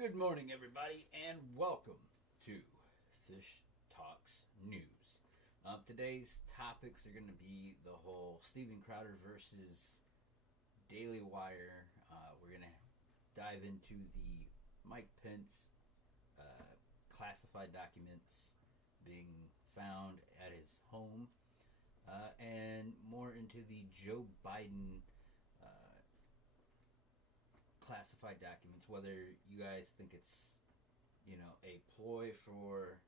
Good morning, everybody, and welcome to FishTalks News. Today's topics are going to be the whole Steven Crowder versus Daily Wire. We're going to dive into the Mike Pence classified documents being found at his home, and more into the Joe Biden classified documents, whether you guys think it's, a ploy for,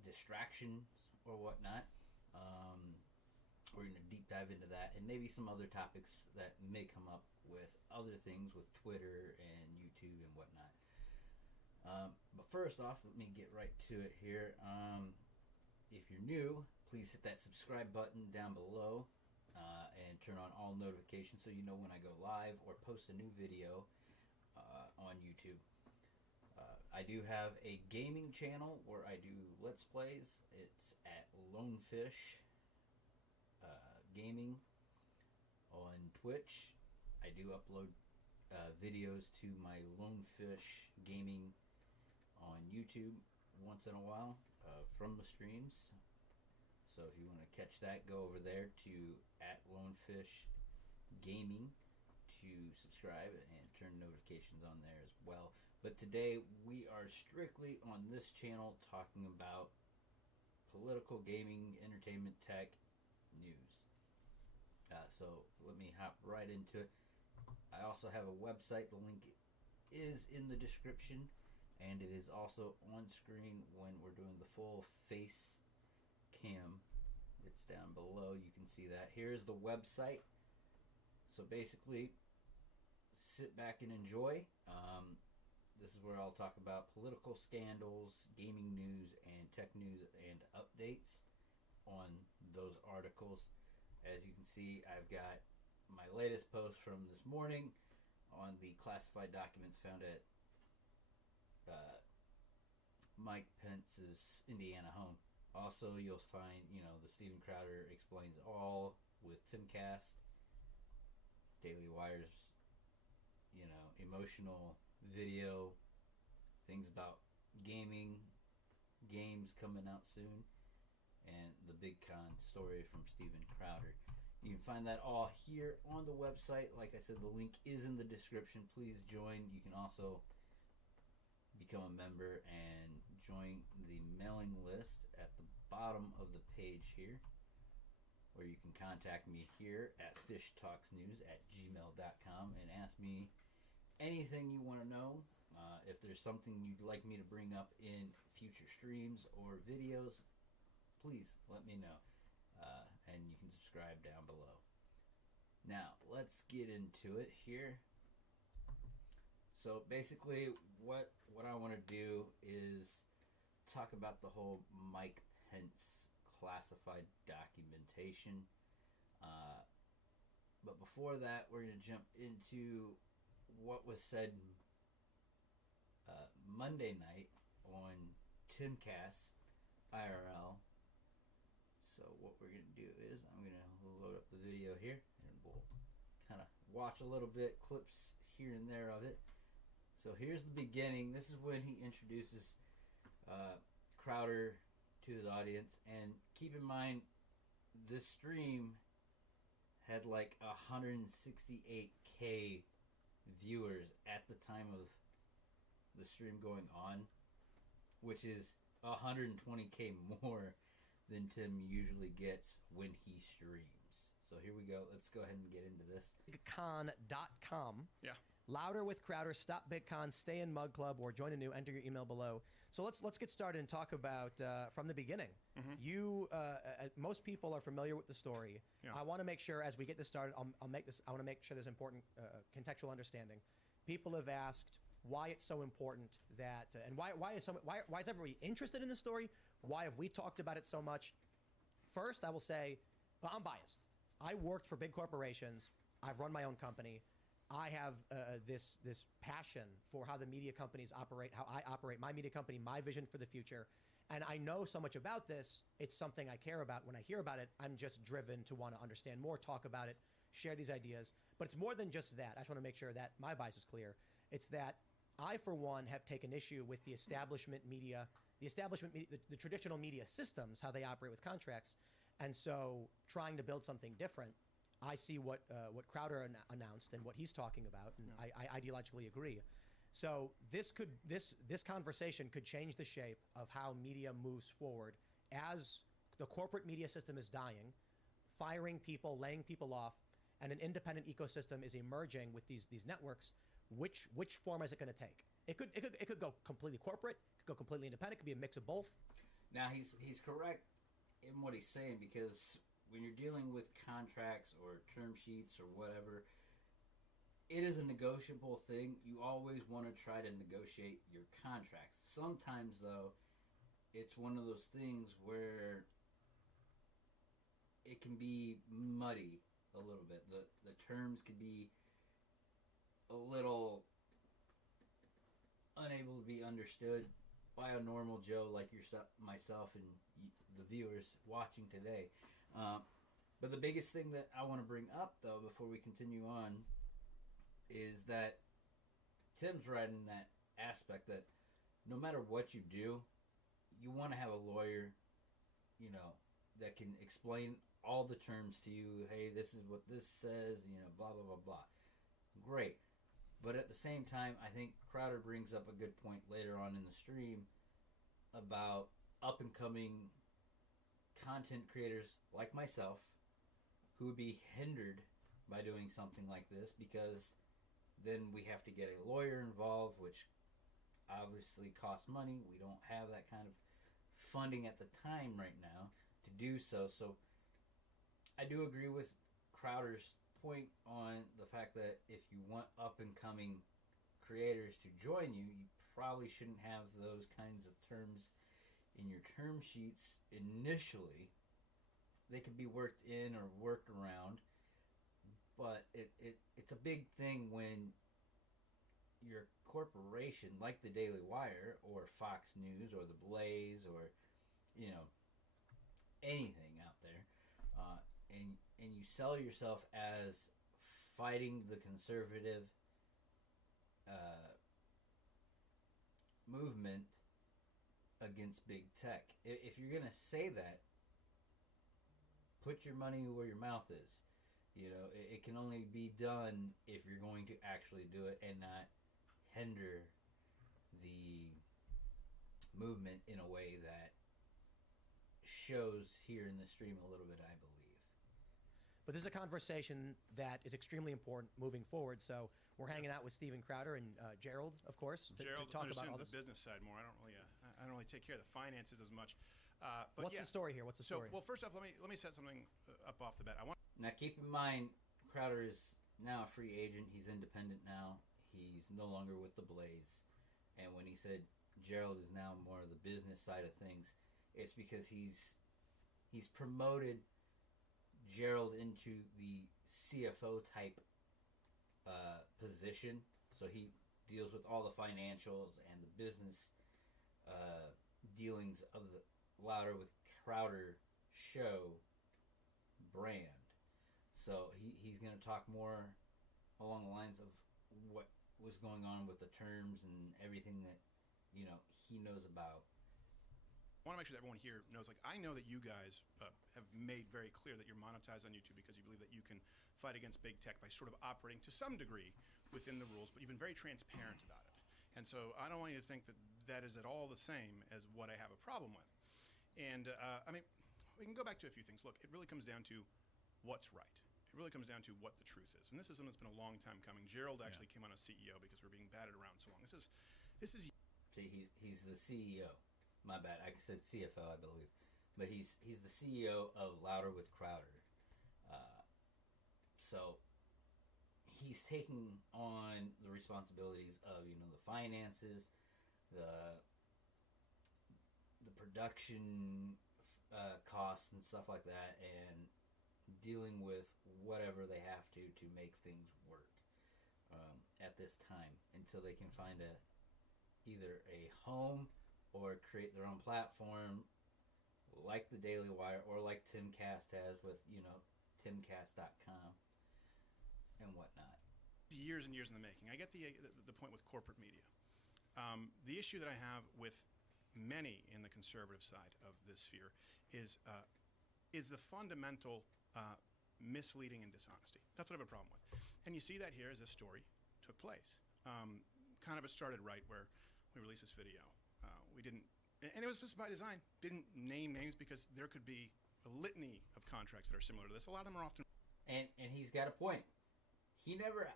distractions or whatnot. We're going to deep dive into that and maybe some other topics that may come up with other things with Twitter and YouTube and whatnot. But first off, let me get right to it here. If you're new, please hit that subscribe button down below. And turn on all notifications so you know when I go live or post a new video on YouTube. I do have a gaming channel where I do Let's Plays. It's at Lonefish Gaming on Twitch. I do upload videos to my Lonefish Gaming on YouTube once in a while from the streams. So if you want to catch that, go over there to @Lonefish Gaming to subscribe and turn notifications on there as well. But today we are strictly on this channel talking about political, gaming, entertainment, tech, news. So let me hop right into it. I also have a website. The link is in the description, and it is also on screen when we're doing the full face cam. It's down below. You can see that. Here's the website. So basically, sit back and enjoy. This is where I'll talk about political scandals, gaming news, and tech news and updates on those articles. As you can see, I've got my latest post from this morning on the classified documents found at Mike Pence's Indiana home. Also, you'll find, the Steven Crowder Explains All with Timcast, Daily Wire's, emotional video, things about gaming, games coming out soon, and the Big Con story from Steven Crowder. You can find that all here on the website. Like I said, the link is in the description. Please join. You can also become a member and join the mailing list at the bottom of the page here, or you can contact me here at fishtalksnews@gmail.com and ask me anything you want to know. If there's something you'd like me to bring up in future streams or videos, please let me know, and you can subscribe down below. Now let's get into it here. So basically, what I want to do is talk about the whole Mike Pence classified documentation. But before that, we're going to jump into what was said Monday night on Timcast IRL. So what we're going to do is I'm going to load up the video here, and we'll kind of watch a little bit, clips here and there of it. So here's the beginning. This is when he introduces Crowder to his audience. And keep in mind, this stream had like 168K viewers at the time of the stream going on, which is 120K more than Tim usually gets when he streams. So here we go. Let's go ahead and get into this. BigCon.com. Yeah. Louder with Crowder, stop BigCon, stay in Mug Club, or join a new, enter your email below. So let's get started and talk about from the beginning. Mm-hmm. You, most people are familiar with the story. Yeah. I want to make sure as we get this started, I want to make sure there's important contextual understanding. People have asked why it's so important that, and why is everybody interested in this story? Why have we talked about it so much? First, I will say, well, I'm biased. I worked for big corporations. I've run my own company. I have this passion for how the media companies operate, how I operate my media company, my vision for the future. And I know so much about this. It's something I care about. When I hear about it, I'm just driven to want to understand more, talk about it, share these ideas. But it's more than just that. I just want to make sure that my bias is clear. It's that I, for one, have taken issue with the establishment media, the traditional media systems, how they operate with contracts. And so trying to build something different, I see what Crowder announced and what he's talking about, and I ideologically agree. So this conversation could change the shape of how media moves forward as the corporate media system is dying, firing people, laying people off, and an independent ecosystem is emerging with these networks. Which form is it going to take? It could go completely corporate, it could go completely independent, it could be a mix of both. Now he's correct in what he's saying, because when you're dealing with contracts or term sheets or whatever, it is a negotiable thing. You always want to try to negotiate your contracts. Sometimes, though, it's one of those things where it can be muddy a little bit. The terms could be a little unable to be understood by a normal Joe like yourself, myself, and the viewers watching today. But the biggest thing that I want to bring up, though, before we continue on, is that Tim's right in that aspect that no matter what you do, you want to have a lawyer, that can explain all the terms to you. Hey, this is what this says, blah, blah, blah, blah. Great. But at the same time, I think Crowder brings up a good point later on in the stream about up-and-coming content creators like myself who would be hindered by doing something like this, because then we have to get a lawyer involved, which obviously costs money. We don't have that kind of funding at the time right now to do so. So I do agree with Crowder's point on the fact that if you want up-and-coming creators to join you, you probably shouldn't have those kinds of terms in your term sheets initially. They could be worked in or worked around, but it's a big thing when your corporation, like the Daily Wire or Fox News or the Blaze or anything out there, and you sell yourself as fighting the conservative movement against big tech. If you're gonna say that, put your money where your mouth is. It can only be done if you're going to actually do it and not hinder the movement in a way that shows here in the stream a little bit, I believe. But this is a conversation that is extremely important moving forward. So we're hanging out with Steven Crowder and Gerald, of course, to talk about all this. The business side more. I don't really take care of the finances as much. But what's the story here? What's the story? Well, first off, let me set something up off the bat. Now, keep in mind, Crowder is now a free agent. He's independent now. He's no longer with the Blaze. And when he said Gerald is now more of the business side of things, it's because he's promoted Gerald into the CFO type position. So he deals with all the financials and the business dealings of the Louder with Crowder show brand. So he's going to talk more along the lines of what was going on with the terms and everything that he knows about. I want to make sure that everyone here knows, I know that you guys have made very clear that you're monetized on YouTube because you believe that you can fight against big tech by sort of operating to some degree within the rules, but you've been very transparent about it. And so I don't want you to think that that is at all the same as what I have a problem with. And we can go back to a few things. Look, it really comes down to what's right. It really comes down to what the truth is. And this is something that's been a long time coming. Gerald actually came on as CEO because we're being batted around so long. This is See, he's the CEO. My bad. I said CFO, I believe. But he's the CEO of Louder with Crowder. So he's taking on the responsibilities of, the finances, the production costs and stuff like that, and dealing with whatever they have to make things work at this time until they can find either a home or create their own platform like the Daily Wire or like Timcast has with, timcast.com. and whatnot. Years and years in the making. I get the point with corporate media. The issue that I have with many in the conservative side of this sphere is the fundamental misleading and dishonesty. That's what I have a problem with. And you see that here as this story took place. Kind of it started right where we released this video. We didn't, and it was just by design, didn't name names because there could be a litany of contracts that are similar to this. A lot of them are often... And he's got a point. He never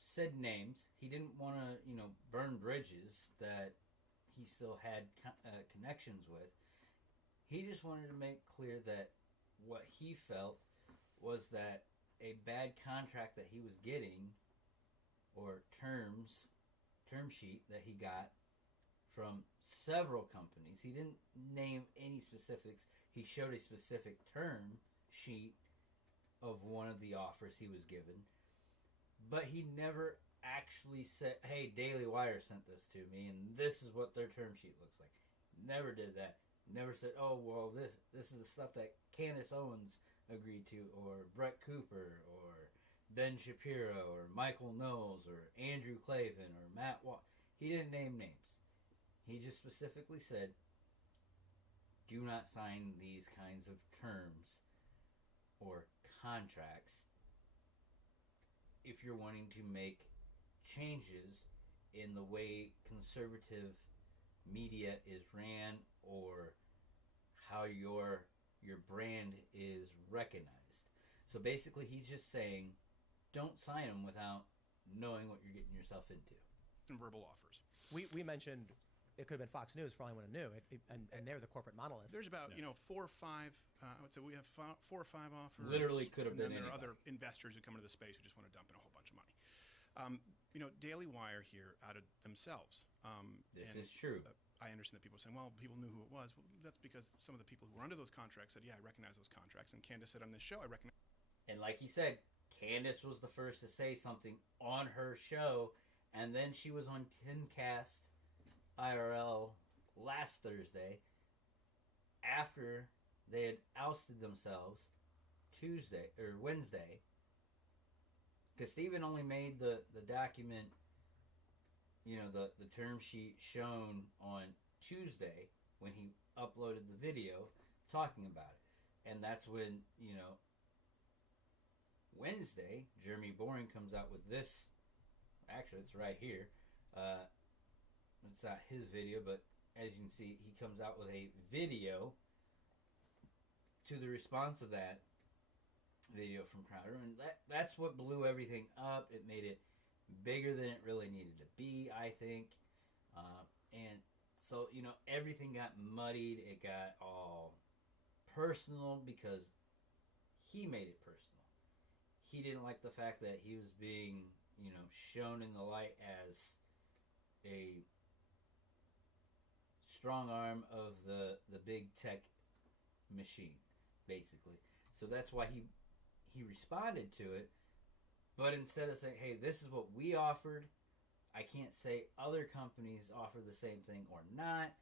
said names. He didn't want to, burn bridges that he still had connections with. He just wanted to make clear that what he felt was that a bad contract that he was getting, or term sheet that he got from several companies. He didn't name any specifics. He showed a specific term sheet of one of the offers he was given. But he never actually said, hey, Daily Wire sent this to me, and this is what their term sheet looks like. Never did that. Never said, oh, well, this is the stuff that Candace Owens agreed to, or Brett Cooper, or Ben Shapiro, or Michael Knowles, or Andrew Clavin, or Matt Watt. He didn't name names. He just specifically said, do not sign these kinds of terms or contracts if you're wanting to make changes in the way conservative media is ran or how your brand is recognized. So basically he's just saying, don't sign them without knowing what you're getting yourself into. And verbal offers. We mentioned it could have been Fox News for all anyone knew, and they're the corporate monolith. There's about 4 or 5. I would say we have 4 or 5 offers. Literally could have been there anybody. are other investors who come into the space who just want to dump in a whole bunch of money. Daily Wire here outed themselves. This is true. I understand that people are saying, well, people knew who it was. Well, that's because some of the people who were under those contracts said, yeah, I recognize those contracts. And Candace said on this show, I recognize. And like he said, Candace was the first to say something on her show, and then she was on Timcast IRL last Thursday after they had ousted themselves Wednesday, because Stephen only made the document, the term sheet shown on Tuesday when he uploaded the video talking about it. And that's when, Wednesday, Jeremy Boring comes out with this. Actually, it's right here. It's not his video, but as you can see, he comes out with a video to the response of that video from Crowder. And that's what blew everything up. It made it bigger than it really needed to be, I think. And so, everything got muddied. It got all personal because he made it personal. He didn't like the fact that he was being, shown in the light as a strong arm of the big tech machine, basically. So that's why he responded to it. But instead of saying, hey, this is what we offered, I can't say other companies offer the same thing or not.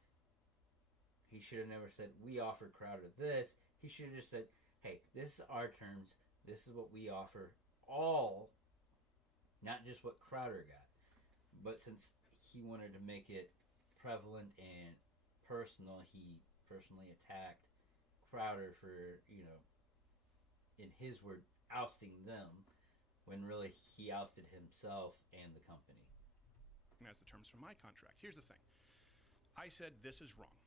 He should have never said, we offered Crowder this. He should have just said, hey, this is our terms. This is what we offer all, not just what Crowder got. But since he wanted to make it prevalent and personal, he personally attacked Crowder for, in his word, ousting them, when really he ousted himself and the company. As the terms from my contract. Here's the thing. I said this is wrong.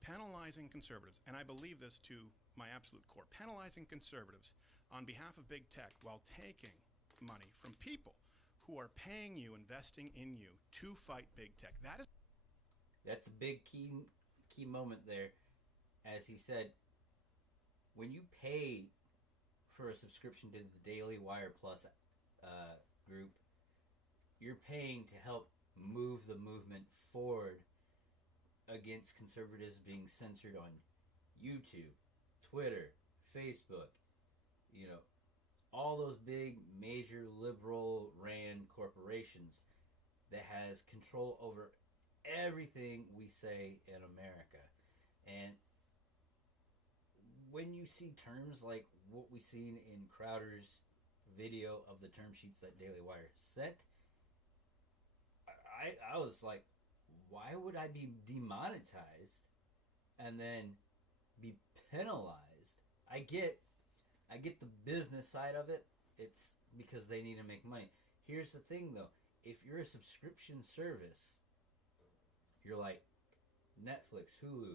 Penalizing conservatives, and I believe this to my absolute core, penalizing conservatives on behalf of big tech while taking money from people who are paying you, investing in you to fight big tech. That's a big key moment there. As he said, when you pay for a subscription to the Daily Wire Plus group, you're paying to help move the movement forward against conservatives being censored on YouTube, Twitter, Facebook, all those big major liberal ran corporations that has control over everything we say in America. And when you see terms like what we seen in Crowder's video of the term sheets that Daily Wire sent, I was like, why would I be demonetized and then be penalized? I get the business side of it. It's because they need to make money. Here's the thing, though. If you're a subscription service, you're like Netflix, Hulu,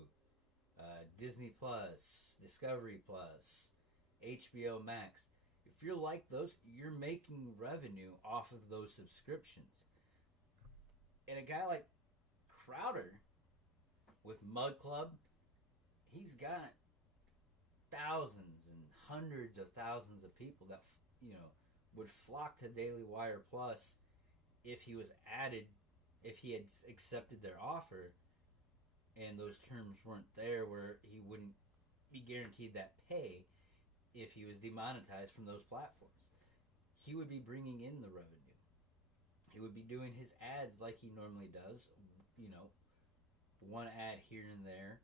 Disney Plus, Discovery Plus, HBO Max. If you're like those, you're making revenue off of those subscriptions. And a guy like Crowder with Mug Club, he's got thousands and hundreds of thousands of people that, would flock to Daily Wire Plus if he had accepted their offer and those terms weren't there where he wouldn't be guaranteed that pay if he was demonetized from those platforms. He would be bringing in the revenue. He would be doing his ads like he normally does, one ad here and there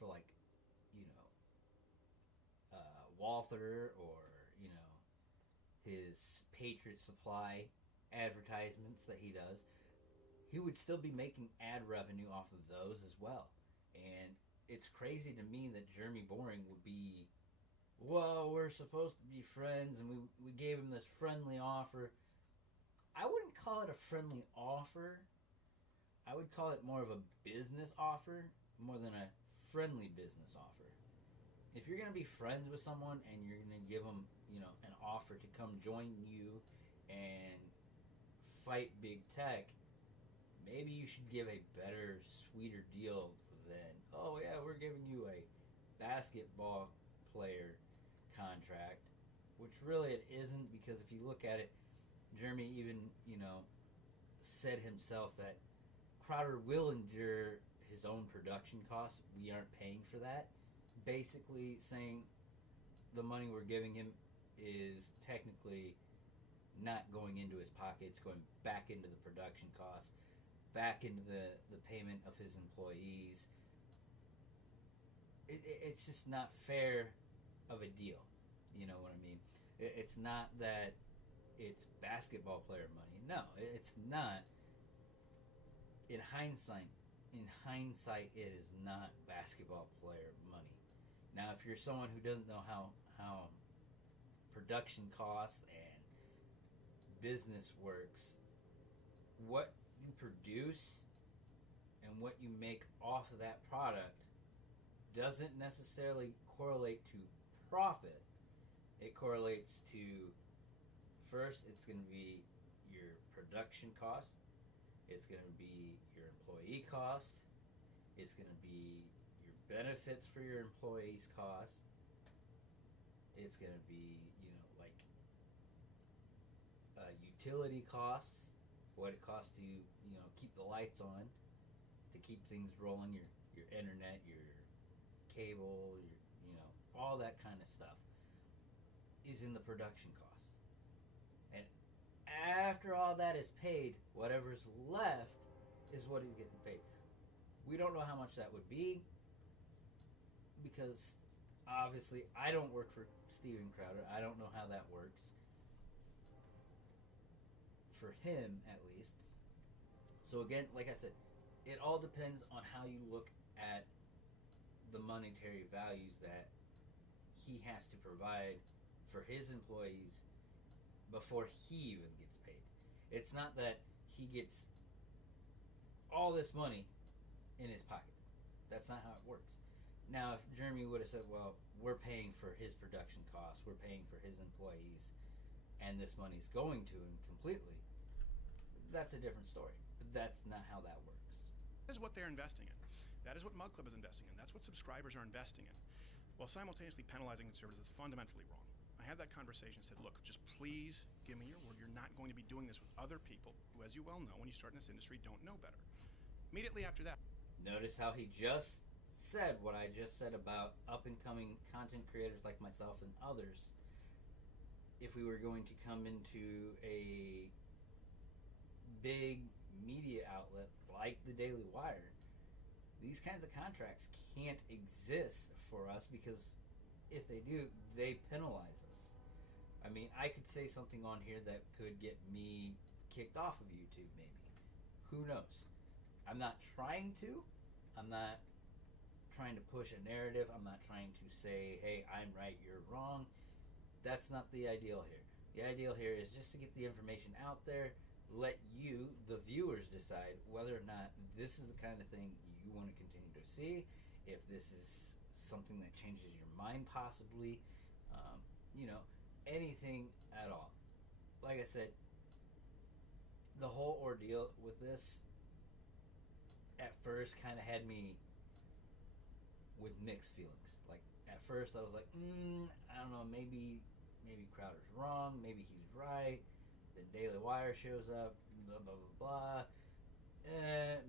for Walther or, his Patriot Supply advertisements that he does. He would still be making ad revenue off of those as well. And it's crazy to me that Jeremy Boring would be, well, we're supposed to be friends and we gave him this friendly offer. I wouldn't call it a friendly offer. I would call it more of a business offer more than a friendly business offer. If you're going to be friends with someone and you're going to give them, an offer to come join you and fight big tech, maybe you should give a better, sweeter deal than, oh yeah, we're giving you a basketball player contract, which really it isn't, because if you look at it, Jeremy even, said himself that Crowder will endure his own production costs. We aren't paying for that. Basically saying the money we're giving him is technically not going into his pocket. It's going back into the production costs, back into the payment of his employees. It's just not fair of a deal. You know what I mean? It's not that it's basketball player money. No, it's not. In hindsight, it is not basketball player money. Now, if you're someone who doesn't know how production costs and business works, what you produce and what you make off of that product doesn't necessarily correlate to profit. It correlates to, first, it's going to be your production cost. It's going to be your employee cost. It's going to be your benefits for your employees' cost. It's going to be, utility costs, what it costs to, keep the lights on, to keep things rolling, your internet, your cable, your, all that kind of stuff is in the production costs. And after all that is paid, whatever's left is what he's getting paid. We don't know how much that would be, because obviously I don't work for Steven Crowder. I don't know how that works. For him, at least. So again, like I said, it all depends on how you look at the monetary values that he has to provide for his employees before he even gets paid. It's not that he gets all this money in his pocket. That's not how it works. Now, if Jeremy would have said, well, we're paying for his production costs, we're paying for his employees, and this money's going to him completely, that's a different story. But that's not how that works. That is what they're investing in. That is what Mug Club is investing in. That's what subscribers are investing in, while simultaneously penalizing conservatives is fundamentally wrong. I had that conversation and said, look, just please give me your word. You're not going to be doing this with other people who, as you well know, when you start in this industry, don't know better. Immediately after that. Notice how he just said what I just said about up-and-coming content creators like myself and others. If we were going to come into a big media outlet like the Daily Wire, these kinds of contracts can't exist for us, because if they do, they penalize us. I mean, I could say something on here that could get me kicked off of YouTube, maybe. Who knows? I'm not trying to. I'm not trying to push a narrative. I'm not trying to say, hey, I'm right, you're wrong. That's not the ideal here. The ideal here is just to get the information out there, let you, the viewers, decide whether or not this is the kind of thing you want to continue to see, if this is something that changes your mind possibly, anything at all. Like I said, the whole ordeal with this at first kind of had me with mixed feelings. Like, at first I was like, I don't know, maybe Crowder's wrong, maybe he's right. Then Daily Wire shows up, blah blah blah blah.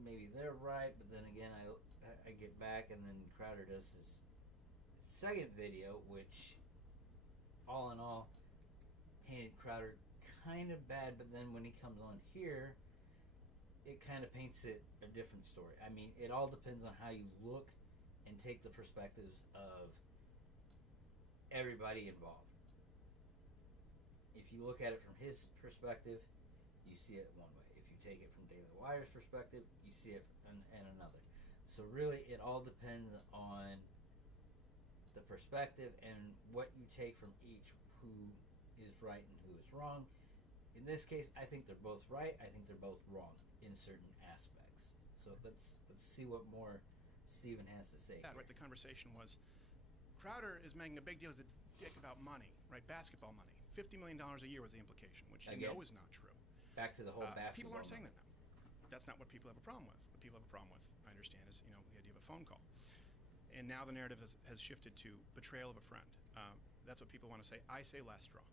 Maybe they're right, but then again I get back, and then Crowder does his second video, which all in all painted Crowder kind of bad, but then when he comes on here, it kind of paints it a different story. I mean, it all depends on how you look and take the perspectives of everybody involved. If you look at it from his perspective, you see it one way. If you take it from Daily Wire's perspective, you see it in another. So really, it all depends on the perspective and what you take from each, who is right and who is wrong. In this case, I think they're both right. I think they're both wrong in certain aspects. So let's see what more Steven has to say. Yeah, right. The conversation was, Crowder is making a big deal as a dick about money, right? Basketball money. $50 million a year was the implication, which you know is not true. Back to the whole basketball. People aren't saying that now. That's not what people have a problem with. What people have a problem with, I understand, is the idea of a phone call. And now the narrative has shifted to betrayal of a friend. That's what people want to say. I say last straw.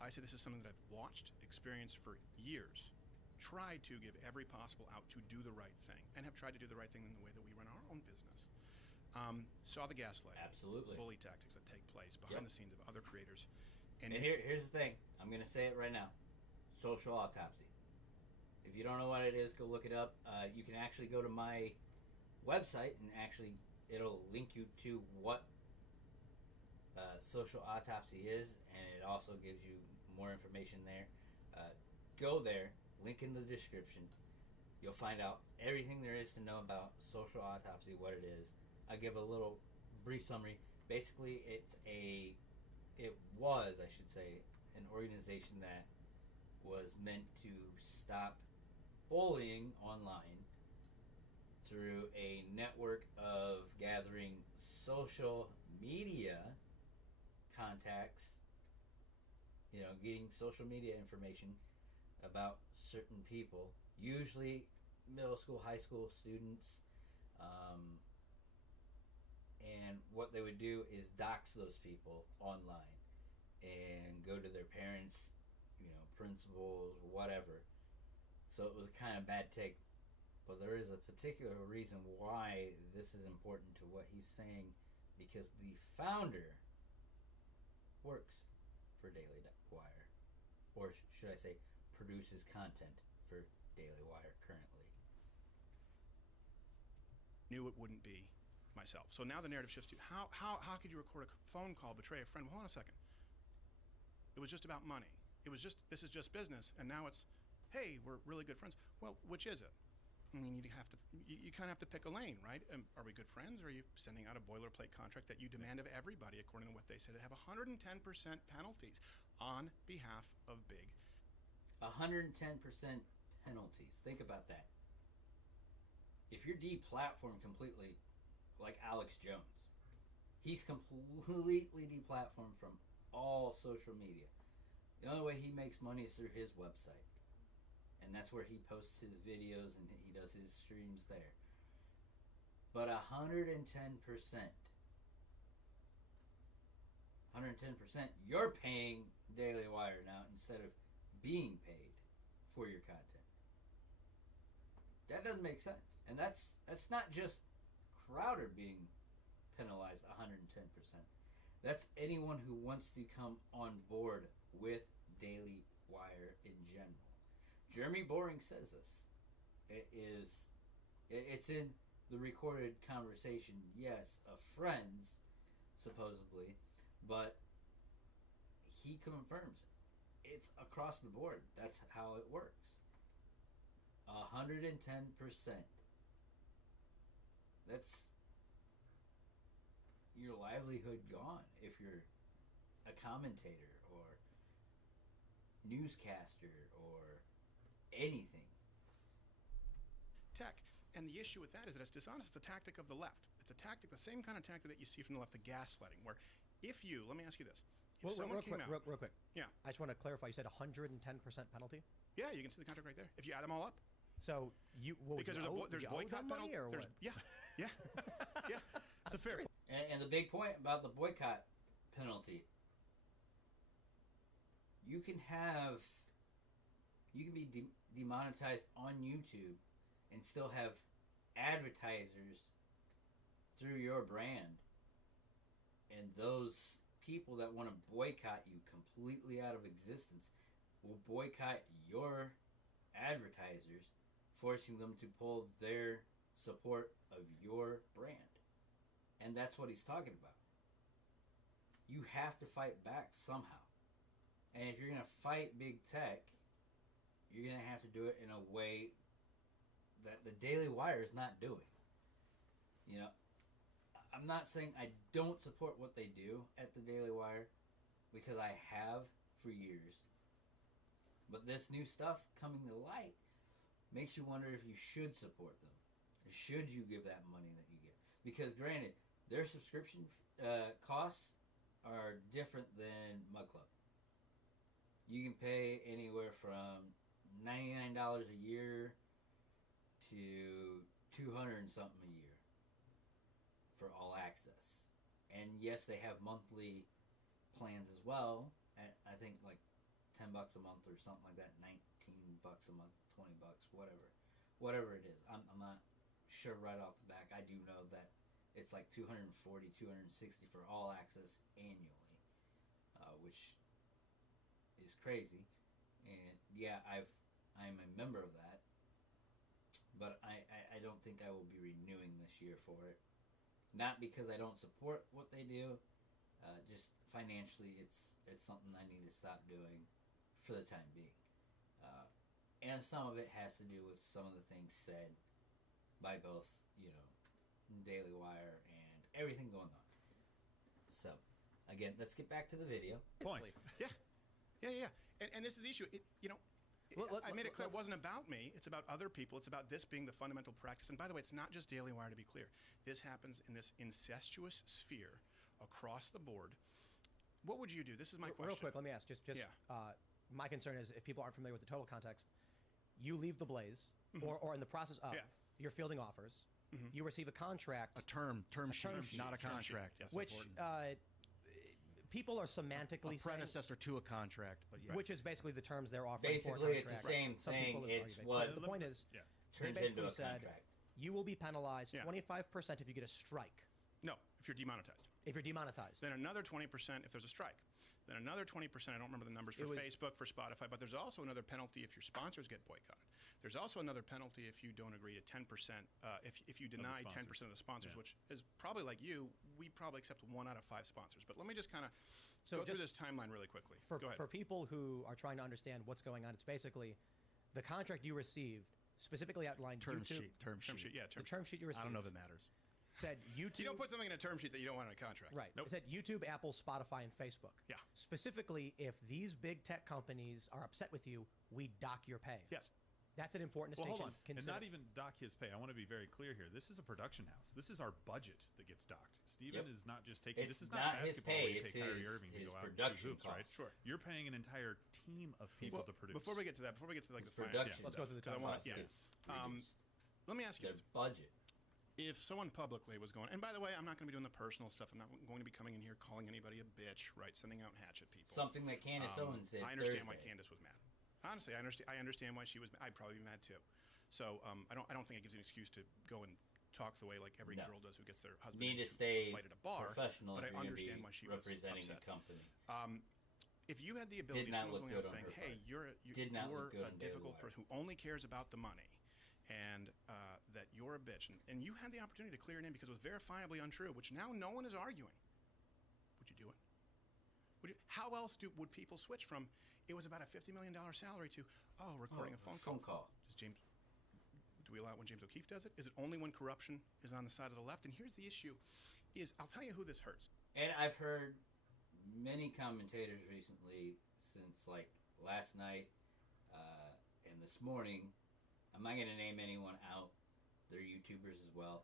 I say this is something that I've watched, experienced for years, tried to give every possible out to do the right thing, and have tried to do the right thing in the way that we run our own business. Saw the gaslighting, absolutely, bully tactics that take place behind the scenes of other creators. And here's the thing. I'm going to say it right now. Social autopsy. If you don't know what it is, go look it up. You can actually go to my website, and actually it'll link you to what social autopsy is, and it also gives you more information there. Go there, link in the description. You'll find out everything there is to know about social autopsy, what it is. I'll give a little brief summary. Basically, it was, I should say, an organization that was meant to stop bullying online through a network of gathering social media contacts, getting social media information about certain people, usually middle school, high school students, and what they would do is dox those people online and go to their parents, principals, whatever. So it was a kind of bad take, but there is a particular reason why this is important to what he's saying, because the founder works for Daily Wire, or should I say produces content for Daily Wire currently. Knew it wouldn't be myself. So now the narrative shifts to how could you record a phone call, betray a friend? Well, hold on a second. It was just about money. It was just, this is just business, and now it's, hey, we're really good friends. Well, which is it? I mean, you kind of have to pick a lane, right? Are we good friends, or are you sending out a boilerplate contract that you demand of everybody according to what they say? They have 110% penalties on behalf of big. 110% penalties. Think about that. If you're deplatformed completely, like Alex Jones, he's completely deplatformed from all social media. The only way he makes money is through his website. And that's where he posts his videos and he does his streams there. But 110%, you're paying Daily Wire now instead of being paid for your content. That doesn't make sense. And that's not just Crowder being penalized 110%. That's anyone who wants to come on board with Daily Wire in general. Jeremy Boring says this. It's in the recorded conversation, yes, of friends, supposedly, but he confirms it. it's across the board. That's how it works. 110%. That's your livelihood gone if you're a commentator or newscaster or anything. Tech. And the issue with that is that it's dishonest. It's a tactic of the left. It's a tactic, the same kind of tactic that you see from the left, the gaslighting, where if you, let me ask you this. If someone came out. Real quick. Yeah. I just want to clarify. You said 110% penalty? Yeah, you can see the contract right there. If you add them all up. So you because there's boycott money or what? Yeah. Yeah. It's a fair point. And the big point about the boycott penalty, you can be demonetized on YouTube and still have advertisers through your brand, and those people that want to boycott you completely out of existence will boycott your advertisers, forcing them to pull their support of your brand. And that's what he's talking about. You have to fight back somehow. And if you're going to fight big tech, you're going to have to do it in a way that the Daily Wire is not doing. You know, I'm not saying I don't support what they do at the Daily Wire, because I have for years. But this new stuff coming to light makes you wonder if you should support them. Or should you give that money that you get? Because granted, their subscription costs are different than Mug Club. You can pay anywhere from $99 a year to $200 and something a year for all access. And yes, they have monthly plans as well. At, I think like $10 a month or something like that, $19 a month, $20, whatever it is. I'm not sure right off the back. I do know that it's like $240, $260 for all access annually, which is crazy. And yeah, I'm a member of that, but I don't think I will be renewing this year for it. Not because I don't support what they do, just financially, it's something I need to stop doing for the time being. And some of it has to do with some of the things said by both, Daily Wire and everything going on. So, again, let's get back to the video. Points. Yeah. And this is the issue. I made it clear it wasn't about me. It's about other people. It's about this being the fundamental practice. And by the way, it's not just Daily Wire, to be clear. This happens in this incestuous sphere across the board. What would you do? This is my question. Real quick, let me ask. My concern is, if people aren't familiar with the total context, you leave the Blaze, or in the process of, you're fielding offers. Mm-hmm. You receive a contract. A term sheet, not a contract. Yes, which people are semantically a predecessor to a contract, but yeah. Which is basically the terms they're offering. Basically, for a it's the same thing. It's what the point is. Yeah. They basically said you will be penalized 25% if you get a strike. No, if you're demonetized. If you're demonetized. Then another 20% if there's a strike. Then another 20%, I don't remember the numbers for Facebook, for Spotify, but there's also another penalty if your sponsors get boycotted. There's also another penalty if you don't agree to 10%, if you deny 10% of the sponsors, which is probably like you, we probably accept 1 out of 5 sponsors. But let me just kind of go through this timeline really quickly. Go ahead. For people who are trying to understand what's going on, it's basically the contract you received specifically outlined term YouTube. sheet. Term sheet you received. I don't know if it matters. Said YouTube. You don't put something in a term sheet that you don't want in a contract. Right. Nope. It said YouTube, Apple, Spotify, and Facebook. Yeah. Specifically, if these big tech companies are upset with you, we dock your pay. Yes. That's an important distinction. Hold on. And not even dock his pay. I want to be very clear here. This is a production house. This is our budget that gets docked. Steven is not just taking. This is not basketball where you pay Kyrie Irving to go out and shoot hoops, right? Sure. You're paying an entire team of people to produce. Before we get to that, before we get to like the production, let's go through the time. Let me ask you this. Budget. If someone publicly was going, and by the way, I'm not going to be doing the personal stuff. I'm not going to be coming in here calling anybody a bitch, right? Sending out hatchet people. Something that Candace Owens did. I understand why Candace was mad. Honestly, I understand why she was mad. I'd probably be mad too. So I don't think it gives you an excuse to go and talk the way like every girl does who gets their husband to stay fight at a bar. Professional, but I understand why she was representing upset. the company. If you had the ability, someone's going up saying, "Hey, you're a difficult person who only cares about the money." And that you're a bitch, and you had the opportunity to clear your name because it was verifiably untrue, which now no one is arguing. Would you do it? How else would people switch from it was about a $50 million salary to recording a phone call? Do we allow it when James O'Keefe does it? Is it only when corruption is on the side of the left? And here's the issue: I'll tell you who this hurts. And I've heard many commentators recently, since like last night and this morning. I'm not going to name anyone out. They're YouTubers as well.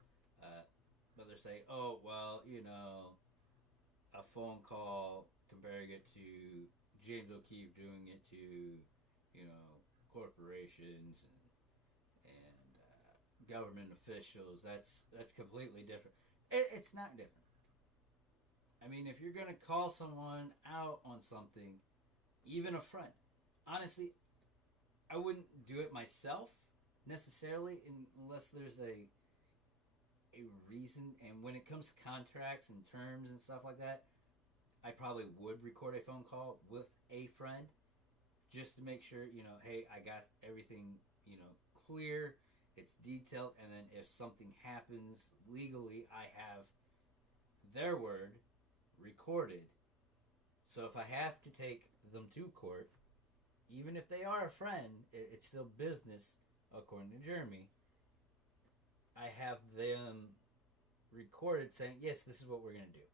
But they're saying, oh, well, a phone call, comparing it to James O'Keefe doing it to, corporations and government officials. That's completely different. It's not different. I mean, if you're going to call someone out on something, even a friend, honestly, I wouldn't do it myself necessarily unless there's a reason. And when it comes to contracts and terms and stuff like that, I probably would record a phone call with a friend just to make sure, hey, I got everything, clear, it's detailed, and then if something happens legally, I have their word recorded. So if I have to take them to court, even if they are a friend, it's still business, according to Jeremy. I have them recorded saying, yes, this is what we're going to do.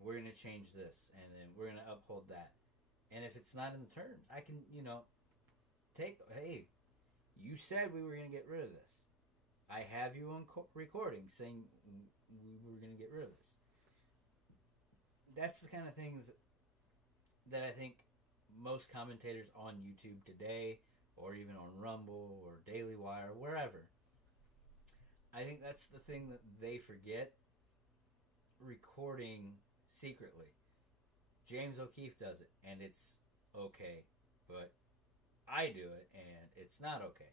We're going to change this, and then we're going to uphold that. And if it's not in the terms, I can, hey, you said we were going to get rid of this. I have you on recording saying we were going to get rid of this. That's the kind of things that I think most commentators on YouTube today, or even on Rumble or Daily Wire, wherever, I think that's the thing that they forget: recording secretly. James O'Keefe does it, and it's okay, but I do it, and it's not okay.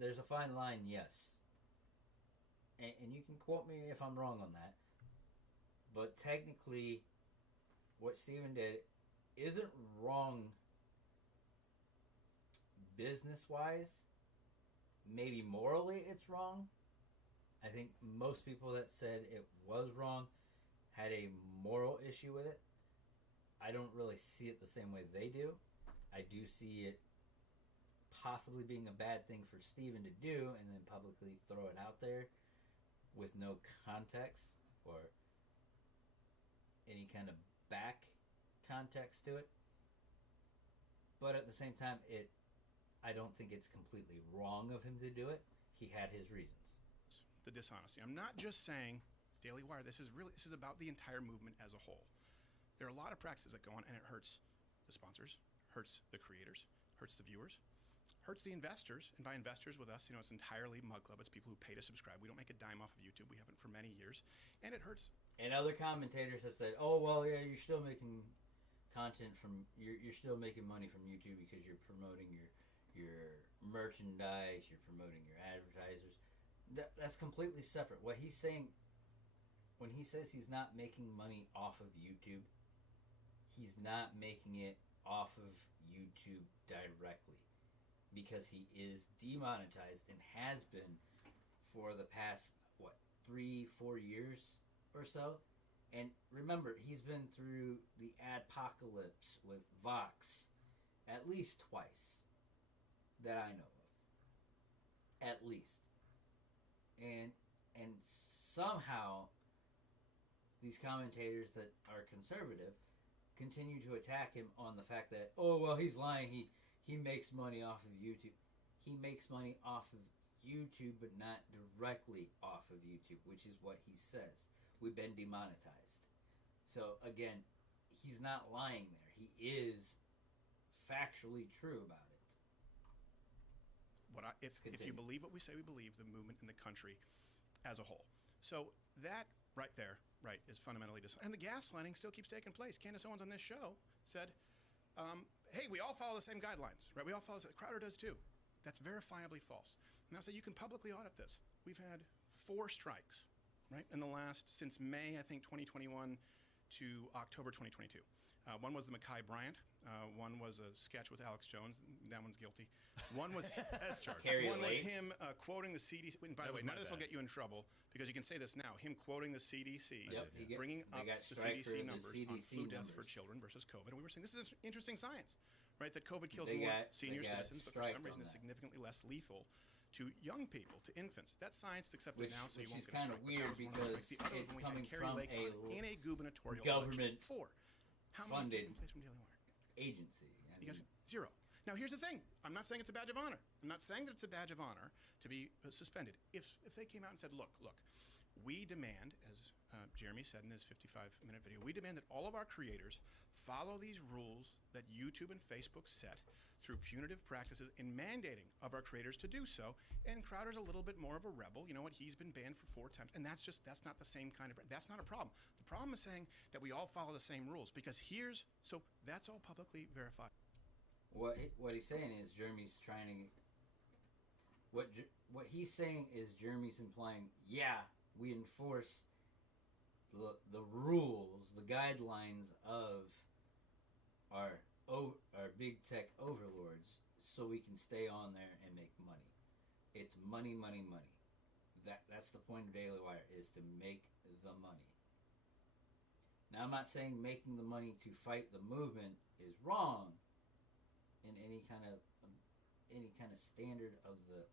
There's a fine line, yes. And you can quote me if I'm wrong on that, but technically, what Steven did isn't wrong business-wise. Maybe morally it's wrong. I think most people that said it was wrong had a moral issue with it. I don't really see it the same way they do. I do see it possibly being a bad thing for Steven to do and then publicly throw it out there with no context or any kind of back context to it. But at the same time, I don't think it's completely wrong of him to do it. He had his reasons. The dishonesty. I'm not just saying Daily Wire. This is about the entire movement as a whole. There are a lot of practices that go on, and it hurts the sponsors, hurts the creators, hurts the viewers, hurts the investors. And by investors with us, it's entirely Mug Club. It's people who pay to subscribe. We don't make a dime off of YouTube. We haven't for many years. And it hurts. And other commentators have said, oh, well, yeah, you're still making content you're still making money from YouTube because you're promoting your merchandise, you're promoting your advertisers. That's completely separate. What he's saying, when he says he's not making money off of YouTube, he's not making it off of YouTube directly, because he is demonetized and has been for the past 3-4 years or so. And remember, he's been through the adpocalypse with Vox at least twice that I know of. At least. And somehow these commentators that are conservative continue to attack him on the fact that, oh, well, he's lying. He makes money off of YouTube. He makes money off of YouTube, but not directly off of YouTube, which is what he says. We've been demonetized. So, again, he's not lying there. He is factually true about it. If you believe what we say we believe, the movement in the country as a whole. So that right there, is fundamentally dishonest. And the gaslighting still keeps taking place. Candace Owens on this show said, hey, we all follow the same guidelines, right? We all follow Crowder does too. That's verifiably false. And I'll say you can publicly audit this. We've had 4 strikes, right? In the since May, I think, 2021, to October 2022. One was the Mekhi Bryant. One was a sketch with Alex Jones. That one's guilty. One was as charged. One was him quoting the CDC. And by the way, none of this will get you in trouble because you can say this now. Him quoting the CDC, bringing up the CDC numbers on flu deaths for children versus COVID. And we were saying this is interesting science, right? That COVID kills more senior citizens, but for some reason is significantly less lethal to young people, to infants. That science is accepted now, so you won't get a strike. Which is kind of weird because it's coming from in a gubernatorial government how many taken place from Daily Wire? Agency. You guys, 0. Now here's the thing. I'm not saying it's a badge of honor. I'm not saying that it's a badge of honor to be suspended. If they came out and said, look, we demand, as Jeremy said in his 55-minute video, we demand that all of our creators follow these rules that YouTube and Facebook set through punitive practices in mandating of our creators to do so. And Crowder's a little bit more of a rebel. You know what? He's been banned for 4 times. And that's not the same kind of, that's not a problem. The problem is saying that we all follow the same rules because so that's all publicly verified. What he's saying is Jeremy's trying to, what he's saying is Jeremy's implying, we enforce the rules, the guidelines of our big tech overlords so we can stay on there and make money. It's money, money, money. That's the point of Daily Wire, is to make the money. Now, I'm not saying making the money to fight the movement is wrong in any kind of standard of the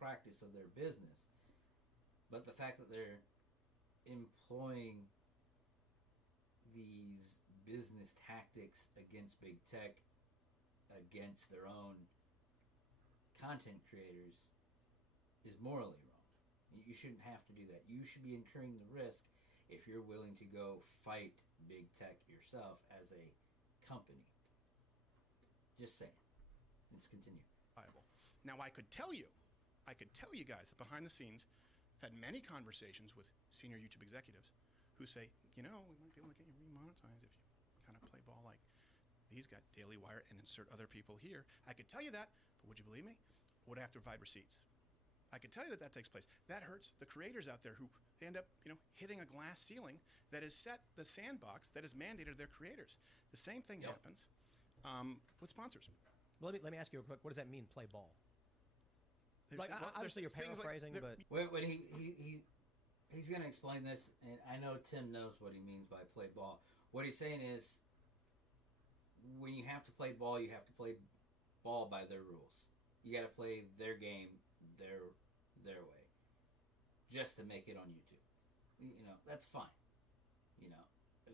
practice of their business, but the fact that they're employing these business tactics against big tech, against their own content creators, is morally wrong. You shouldn't have to do that. You should be incurring the risk if you're willing to go fight big tech yourself as a company. Just saying. Let's continue. Viable. Now, I could tell you guys that behind the scenes, I've had many conversations with senior YouTube executives who say, we might be able to get you remonetized if you kind of play ball like these guys, Daily Wire, and insert other people here. I could tell you that, but would you believe me? Would I have to provide receipts? I could tell you that takes place. That hurts the creators out there who they end up, hitting a glass ceiling that is set, the sandbox that is mandated their creators. The same thing happens with sponsors. Well, let me ask you real quick. What does that mean, play ball? Obviously, you're paraphrasing, but when he's going to explain this, and I know Tim knows what he means by play ball. What he's saying is, when you have to play ball, you have to play ball by their rules. You got to play their game their way, just to make it on YouTube. That's fine.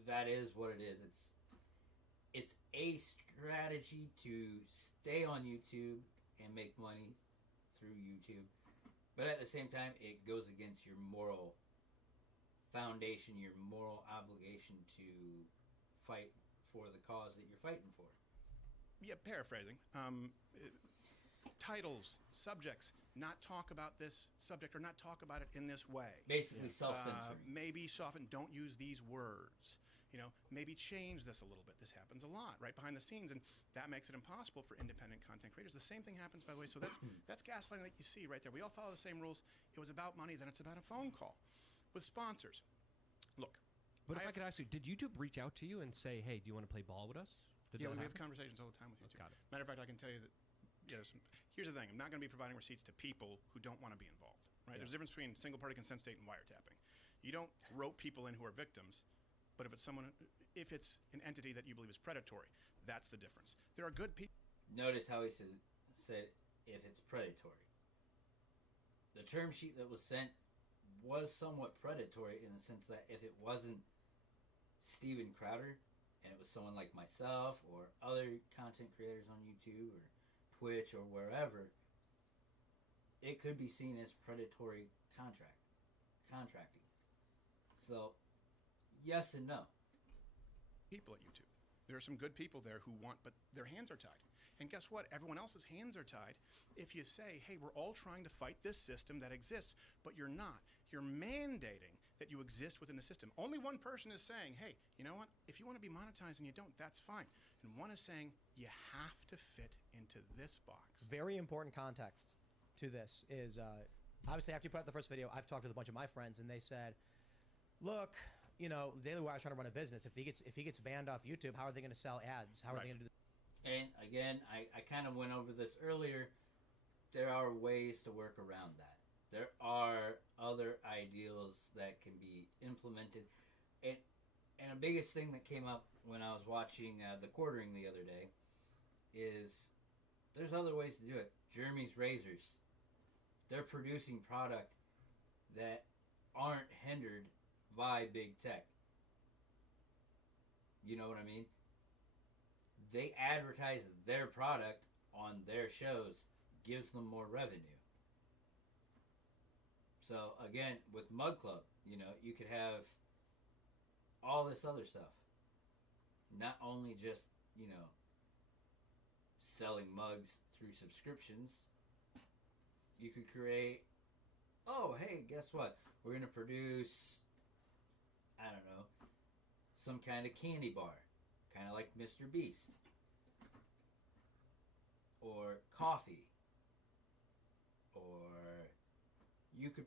That is what it is. It's a strategy to stay on YouTube and make money through YouTube, but at the same time, it goes against your moral foundation, your moral obligation to fight for the cause that you're fighting for. Yeah, paraphrasing. Titles, subjects, not talk about this subject or not talk about it in this way. Basically self-censoring. Maybe soften, don't use these words. Maybe change this a little bit. This happens a lot, right, behind the scenes, and that makes it impossible for independent content creators. The same thing happens, by the way, so that's gaslighting that you see right there. We all follow the same rules. It was about money, then it's about a phone call. With sponsors, look. But if I could ask you, did YouTube reach out to you and say, hey, do you want to play ball with us? We have conversations all the time with YouTube. Got it. Matter of fact, I can tell you that, here's the thing. I'm not going to be providing receipts to people who don't want to be involved, right? There's a difference between single-party consent state and wiretapping. You don't rope people in who are victims, but if it's an entity that you believe is predatory, that's the difference. There are good people. Notice how he said if it's predatory. The term sheet that was sent was somewhat predatory in the sense that if it wasn't Steven Crowder and it was someone like myself or other content creators on YouTube or Twitch or wherever, it could be seen as predatory contracting. So, yes and no. People at YouTube. There are some good people there who want, but their hands are tied. And guess what? Everyone else's hands are tied if you say, hey, we're all trying to fight this system that exists, but you're not. You're mandating that you exist within the system. Only one person is saying, hey, you know what? If you want to be monetized and you don't, that's fine. And one is saying, you have to fit into this box. Very important context to this is, obviously, after you put out the first video, I've talked with a bunch of my friends, and they said, look, you know, Daily Wire is trying to run a business. If he gets banned off YouTube, how are they going to sell ads? How are they going to do this? And again, I kind of went over this earlier. There are ways to work around that. There are other ideals that can be implemented. And the biggest thing that came up when I was watching the quartering the other day is there's other ways to do it. Jeremy's Razors, they're producing product that aren't hindered by big tech. You know what I mean? They advertise their product on their shows, gives them more revenue. So again, with Mug Club, you know, you could have all this other stuff. Not only just, you know, selling mugs through subscriptions. You could create, oh, hey, guess what? We're going to produce, I don't know, some kind of candy bar. Kind of like Mr. Beast. Or coffee. Or you could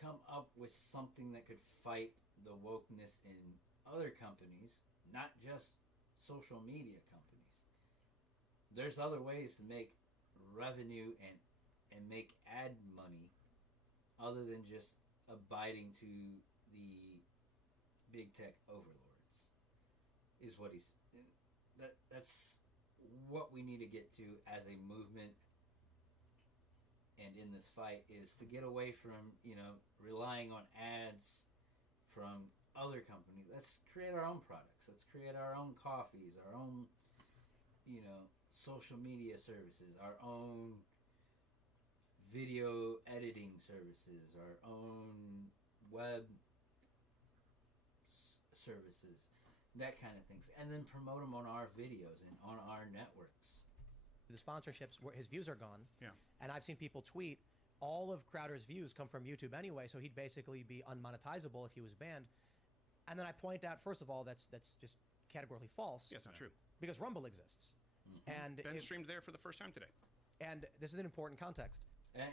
come up with something that could fight the wokeness in other companies, not just social media companies. There's other ways to make revenue and make ad money other than just abiding to the big tech overlords. Is what that's what we need to get to as a movement and in this fight is to get away from, you know, relying on ads from other companies. Let's create our own products. Let's create our own coffees, our own, you know, social media services, our own video editing services, our own web services, that kind of things, and then promote them on our videos and on our networks. The sponsorships, his views are gone. Yeah. And I've seen people tweet, all of Crowder's views come from YouTube anyway, so he'd basically be unmonetizable if he was banned. And then I point out, first of all, that's just categorically false. Yeah, it's not true. Because Rumble exists. Mm-hmm. And Ben streamed there for the first time today. And this is an important context.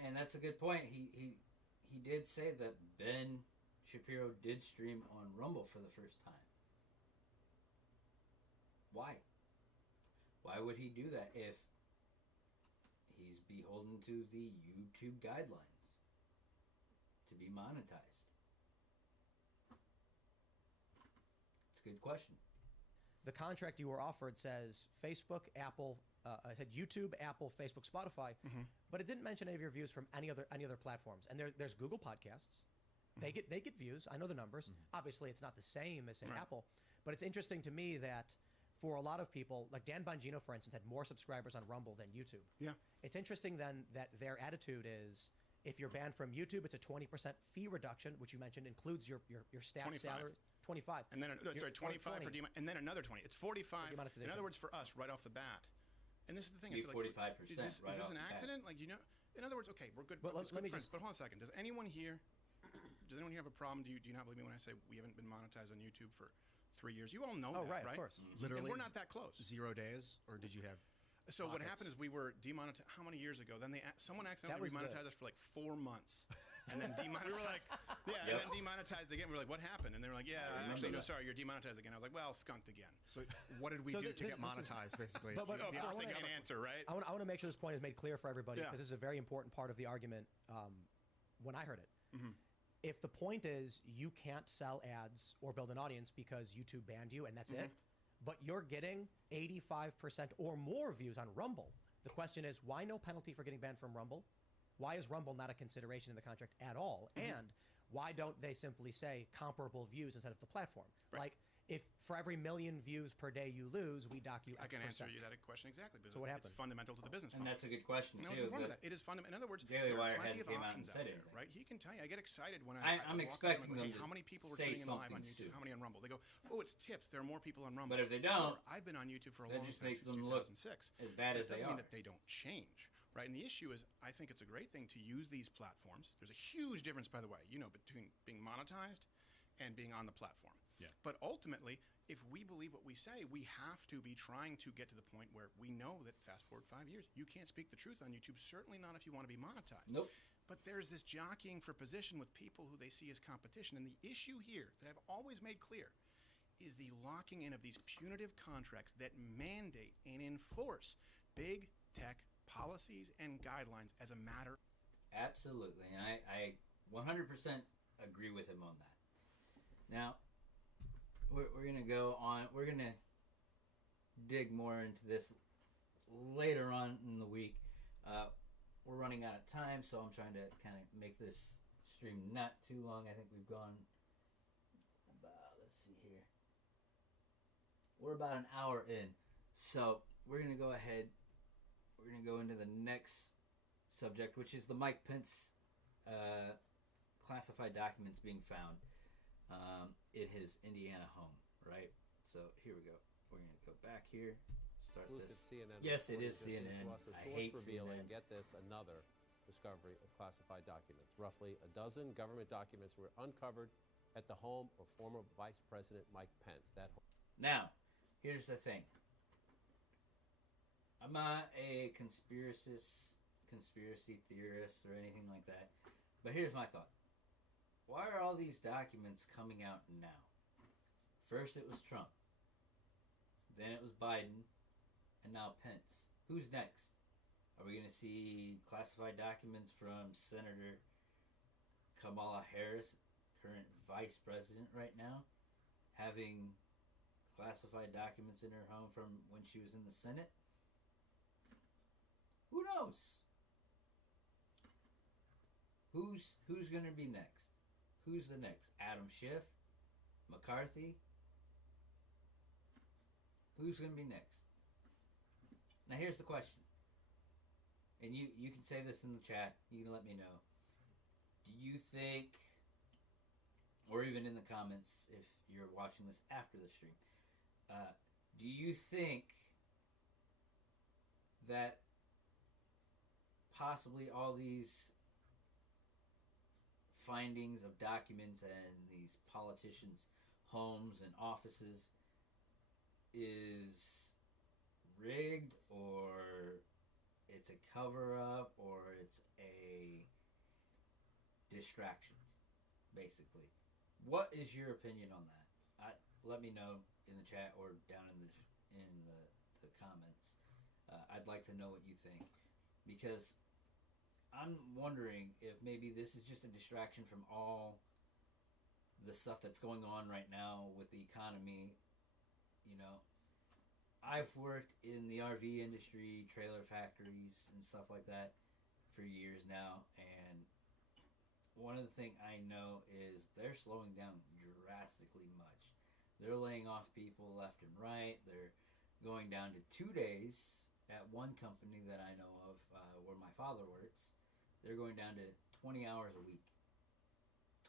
And that's a good point. He did say that Ben Shapiro did stream on Rumble for the first time. Why? Why would he do that if he's beholden to the YouTube guidelines to be monetized? It's a good question. The contract you were offered says Facebook, Apple, I said YouTube, Apple, Facebook, Spotify, but it didn't mention any of your views from any other platforms. And there's Google Podcasts. They get views. I know the numbers. Obviously, it's not the same as say Apple, but it's interesting to me that for a lot of people, like Dan Bongino, for instance, had more subscribers on Rumble than YouTube. Yeah. It's interesting then that their attitude is, if you're banned from YouTube, it's a 20% fee reduction, which you mentioned includes your staff 25. salary. 25. And then, sorry, 25 for and then another 20. It's 45. In other words, for us, right off the bat. And this is the thing. Be 45%. Is this an accident? Like, you know, in other words, okay, we're good. But let me friends, but hold on a second. Does anyone here have a problem? Do you not believe me when I say we haven't been monetized on YouTube for 3 years? You all know that, right? Of course. Literally, and we're not that close. 0 days, or did you have? So what happened is we were demonetized. How many years ago? Then someone accidentally remonetized us for like 4 months, and then demonetized. We were like, and then demonetized again. We were like, what happened? And they were like, actually, no, sorry, you're demonetized again. I was like, well, skunked again. So what did we do to get monetized, basically? But of course, they can't answer, right? I want to make sure this point is made clear for everybody because this is a very important part of the argument. When I heard it, if the point is you can't sell ads or build an audience because YouTube banned you and that's it, but you're getting 85% or more views on Rumble. The question is, why no penalty for getting banned from Rumble? Why is Rumble not a consideration in the contract at all? And why don't they simply say comparable views instead of the platform? Right. Like, if for every million views per day you lose, we dock you X%. I can answer you that question exactly. So what happened? It's fundamental to the business model. And that's a good question, too. It is fundamental. In other words, Daily there are Wire plenty of came out options and said out there, right? He can tell you. I get excited when I'm expecting them to how many people were say tuning in live on something YouTube? stupid. How many on Rumble? They go, oh, it's tipped. There are more people on Rumble. But if they don't, I've been on YouTube for a that long just time, makes since them look 2006. as bad as It they doesn't mean are. that they don't change, right? And the issue is, I think it's a great thing to use these platforms. There's a huge difference, by the way, between being monetized and being on the platform. Yeah. But ultimately, if we believe what we say, we have to be trying to get to the point where we know that fast forward 5 years, you can't speak the truth on YouTube, certainly not if you want to be monetized. Nope. But there's this jockeying for position with people who they see as competition. And the issue here that I've always made clear is the locking in of these punitive contracts that mandate and enforce big tech policies and guidelines as a matter. Absolutely. And I 100% agree with him on that. Now, we're going to go on. We're going to dig more into this later on in the week. We're running out of time, so I'm trying to kind of make this stream not too long. I think we've gone about, let's see here. We're about an hour in. So we're going to go ahead. We're going to go into the next subject, which is the Mike Pence classified documents being found in his Indiana home, right? So here we go. We're going to go back here. Start this. CNN yes, it is CNN. I hate revealing, CNN. Get this, another discovery of classified documents. Roughly a dozen government documents were uncovered at the home of former Vice President Mike Pence. Now, here's the thing. I'm not a conspiracy theorist or anything like that, but here's my thought. Why are all these documents coming out now? First it was Trump. Then it was Biden. And now Pence. Who's next? Are we going to see classified documents from Senator Kamala Harris, current vice president right now, having classified documents in her home from when she was in the Senate? Who knows? Who's going to be next? Who's the next? Adam Schiff? McCarthy? Who's going to be next? Now here's the question. And you can say this in the chat. You can let me know. Do you think, or even in the comments if you're watching this after the stream, do you think that possibly all these findings of documents and these politicians' homes and offices is rigged, or it's a cover-up, or it's a distraction, basically? What is your opinion on that? Let me know in the chat or down in the comments. I'd like to know what you think, because I'm wondering if maybe this is just a distraction from all the stuff that's going on right now with the economy. You know, I've worked in the RV industry, trailer factories, and stuff like that for years now, and one of the things I know is they're slowing down drastically much. They're laying off people left and right. They're going down to 2 days at one company that I know of where my father works. They're going down to 20 hours a week.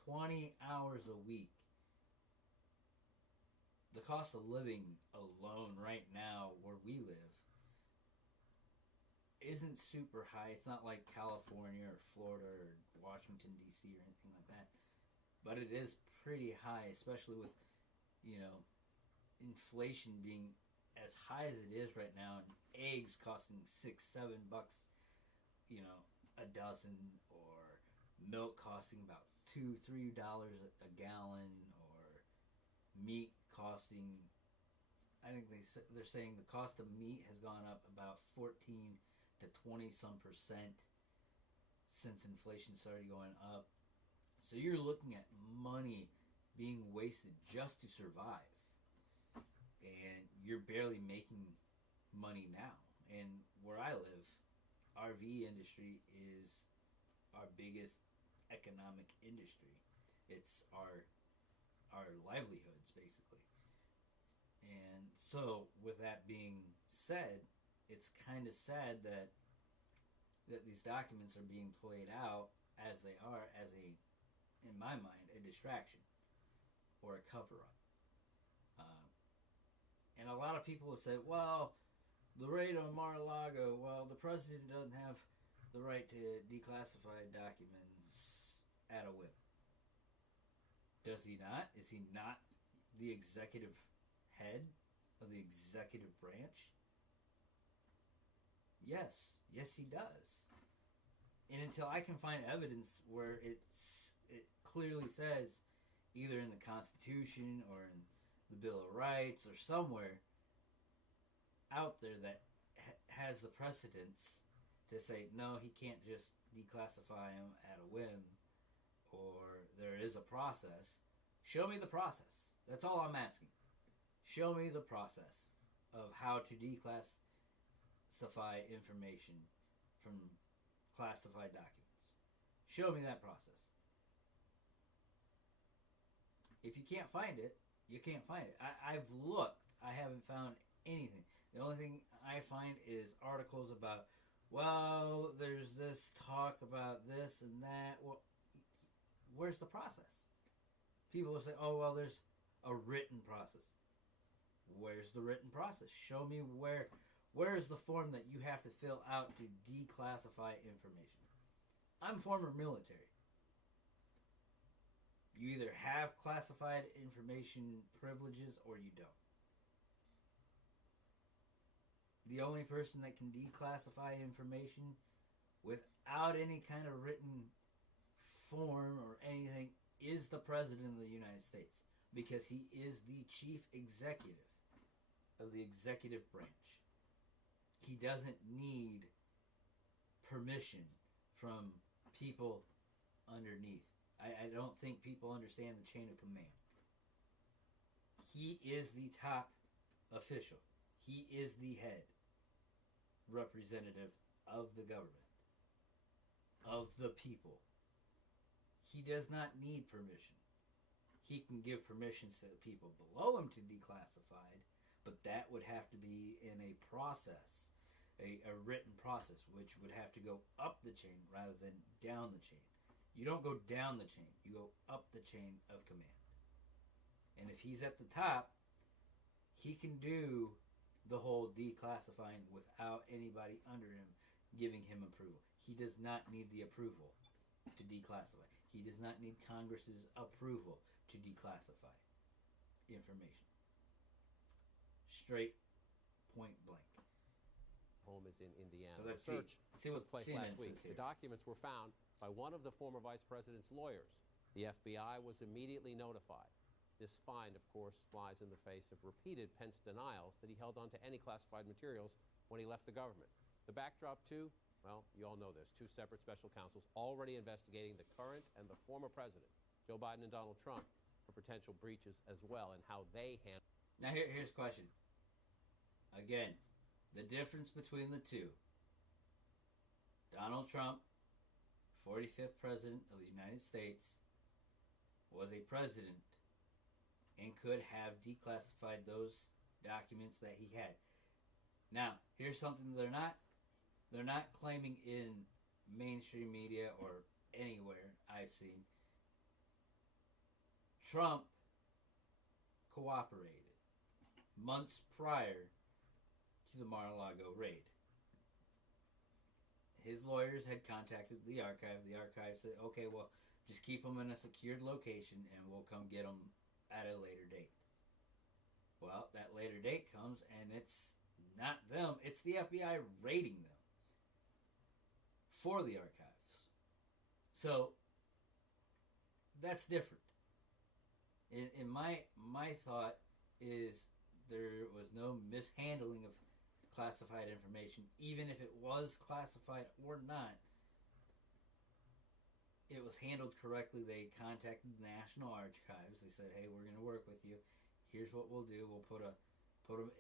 20 hours a week. The cost of living alone right now where we live isn't super high. It's not like California or Florida or Washington, D.C. or anything like that. But it is pretty high, especially with, you know, inflation being as high as it is right now, and eggs costing $6-7, you know, a dozen, or milk costing about $2-3 a gallon, or meat costing, I think they're saying the cost of meat has gone up about 14 to 20 some percent since inflation started going up. So you're looking at money being wasted just to survive, and you're barely making money now. And where I live, RV industry is our biggest economic industry. It's our livelihoods, basically. And so with that being said, it's kind of sad that these documents are being played out as they are, as a, in my mind, a distraction or a cover-up. And a lot of people have said, well, the raid on Mar-a-Lago, well, the president doesn't have the right to declassify documents at a whim. Does he not? Is he not the executive head of the executive branch? Yes. Yes, he does. And until I can find evidence where it clearly says, either in the Constitution or in the Bill of Rights or somewhere out there that has the precedence to say, no, he can't just declassify him at a whim, or there is a process, show me the process. That's all I'm asking. Show me the process of how to declassify information from classified documents. Show me that process. If you can't find it, you can't find it. I've looked. I haven't found anything. The only thing I find is articles about, well, there's this talk about this and that. Well, where's the process? People will say, oh, well, there's a written process. Where's the written process? Show me where is the form that you have to fill out to declassify information. I'm former military. You either have classified information privileges or you don't. The only person that can declassify information without any kind of written form or anything is the President of the United States, because he is the chief executive of the executive branch. He doesn't need permission from people underneath. I don't think people understand the chain of command. He is the top official. He is the head representative of the government, of the people. He does not need permission. He can give permissions to the people below him to declassify, but that would have to be in a process, a written process, which would have to go up the chain rather than down the chain. You don't go down the chain, you go up the chain of command. And if he's at the top, he can do the whole declassifying without anybody under him giving him approval. He does not need the approval to declassify. He does not need Congress's approval to declassify information. Straight, point blank. Home is in Indiana. So let's Search see what took place CNN last week. says here. The documents were found by one of the former vice president's lawyers. The FBI was immediately notified. This find, of course, flies in the face of repeated Pence denials that he held on to any classified materials when he left the government. The backdrop to, well, you all know this, two separate special counsels already investigating the current and the former president, Joe Biden and Donald Trump, for potential breaches as well, and how they handle. Now here's a question. Again, the difference between the two. Donald Trump, 45th President of the United States, was a president and could have declassified those documents that he had. Now, here's something they're not claiming in mainstream media or anywhere I've seen. Trump cooperated months prior to the Mar-a-Lago raid. His lawyers had contacted the archive. The archive said, okay, well, just keep them in a secured location and we'll come get them at a later date. Well, that later date comes and it's not them, it's the FBI raiding them for the archives. So that's different. In my thought is there was no mishandling of classified information, even if it was classified or not. It was handled correctly. They contacted the National Archives. They said, hey, we're going to work with you. Here's what we'll do. We'll put them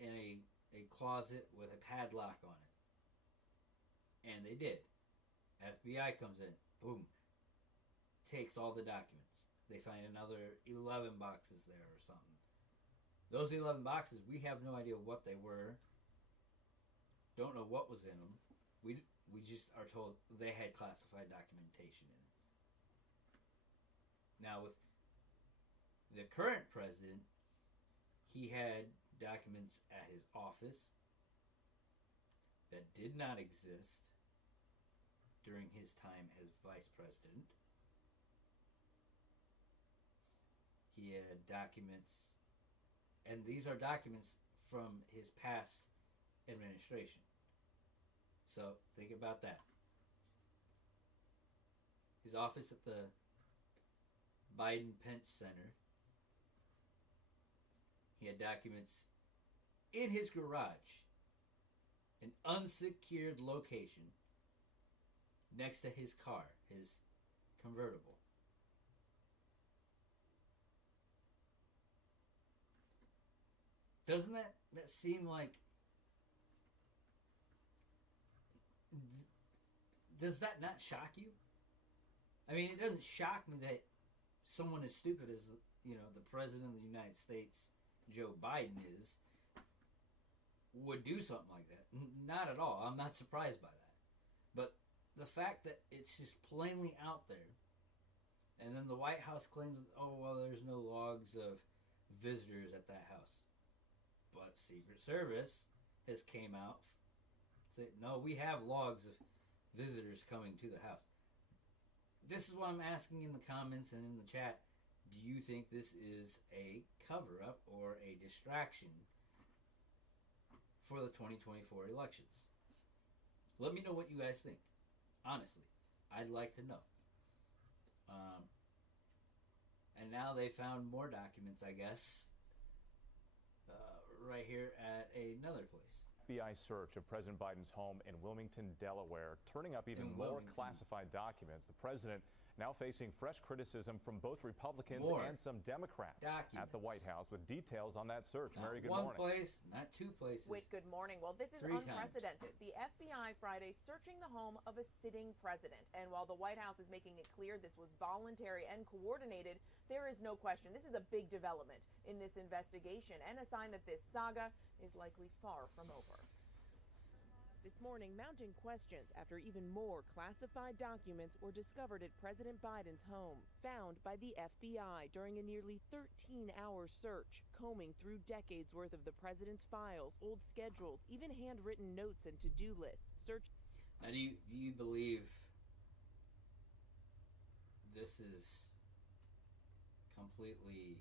in a closet with a padlock on it. And they did. FBI comes in. Boom. Takes all the documents. They find another 11 boxes there or something. Those 11 boxes, we have no idea what they were. Don't know what was in them. We just are told they had classified documentation in it. Now, with the current president, he had documents at his office that did not exist during his time as vice president. He had documents, and these are documents from his past administration. So think about that. his office at the Biden-Pence Center. He had documents in his garage, an unsecured location next to his car, his convertible. Doesn't that seem like... Does that not shock you? I mean, it doesn't shock me that someone as stupid as, the President of the United States, Joe Biden, would do something like that. Not at all. I'm not surprised by that. But the fact that it's just plainly out there, and then the White House claims, oh, well, there's no logs of visitors at that house. But Secret Service has came out, said, no, we have logs of visitors coming to the house. This is what I'm asking in the comments and in the chat. Do you think this is a cover-up or a distraction for the 2024 elections? Let me know what you guys think. Honestly, I'd like to know. And now they found more documents, I guess, right here at another place. FBI search of President Biden's home in Wilmington, Delaware, turning up even more classified documents. The president now facing fresh criticism from both Republicans and some Democrats at the White House with details on that search. Mary, good morning. One place, not two places. Wait, good morning. Well, this is unprecedented. The FBI Friday searching the home of a sitting president. And while the White House is making it clear this was voluntary and coordinated, there is no question this is a big development in this investigation and a sign that this saga is likely far from over. This morning, mounting questions after even more classified documents were discovered at President Biden's home, found by the FBI during a nearly 13-hour search, combing through decades worth of the president's files, old schedules, even handwritten notes and to-do lists. Now, do you believe this is completely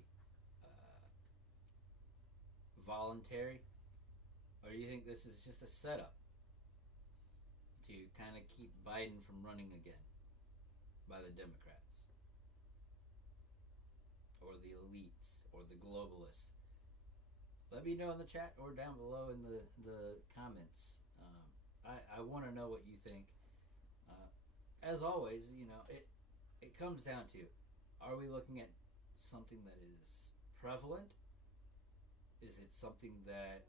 voluntary, or do you think this is just a setup to kind of keep Biden from running again by the Democrats or the elites or the globalists? Let me know in the chat or down below in the comments. I want to know what you think. As always, it comes down to, are we looking at something that is prevalent? Is it something that